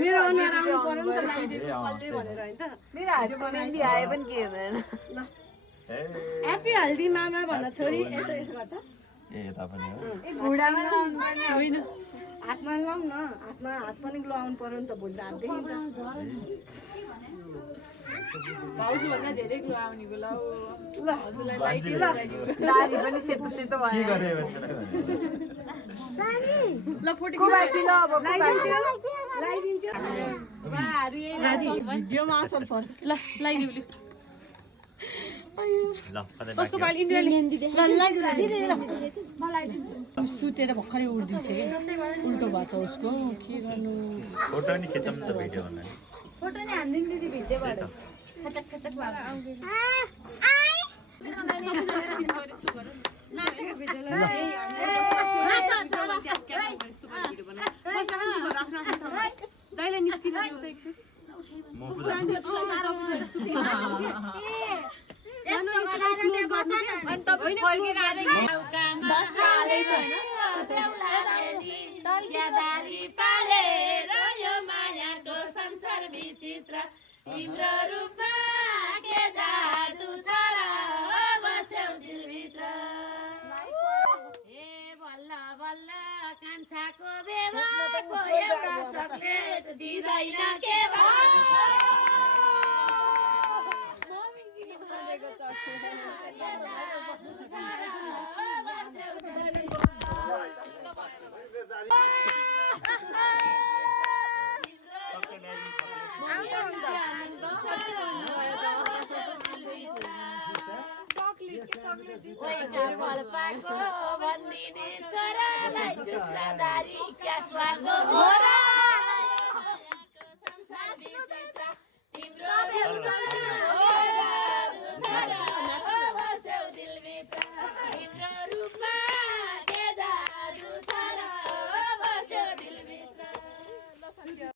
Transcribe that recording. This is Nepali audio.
मेरो अनुहार आउनु पर्यो नि त लाइदिएको कसले भनेर हैन त मेरो हातको मेहन्दी आए पनि के हुँदैन ह्यापी हल्दी मामा भन्न छोरी यसो यसो गर्छ ए तपाईँ हो घुँडामा लाउनु पर्ने होइन हातमा लाउँ न हातमा हात पनि लगाउनु पर्यो नि त भोलि हात देखिन्छ भाउजू भन्दा धेरै ग्लो आउने गो ल हजुरलाई लाइदियो ल दारी पनि सेतो सेतो के भयो गरे ल फोटो कुबाकी ल अब लाइदिन्छु वाहरु यही भिडियोमा असर पर्छ ल लाइदिउ कसको पाली इन्द्रले मेहन्दी दे ल लाइदिउ ल म लाइदिन्छु सुतेर भर्खरै उड्दिन्छ के उल्टो भएको छ उसको के गर्नु फोटो नि खिचौँ त भिडियो बनाउनु फोटो नि हान्दिन दिदी भिडियोबाट खचक खचक भएको दाइलाई निस्किन तिम्रो रूपमा के जादु छ र बस्यौ दिलभित्र ए बल्ल बल्ल कान्छाको बेवाको एउटा चकलेट दिँदैन के भन्दिने चरालाई चुस्सादारी क्यासवाको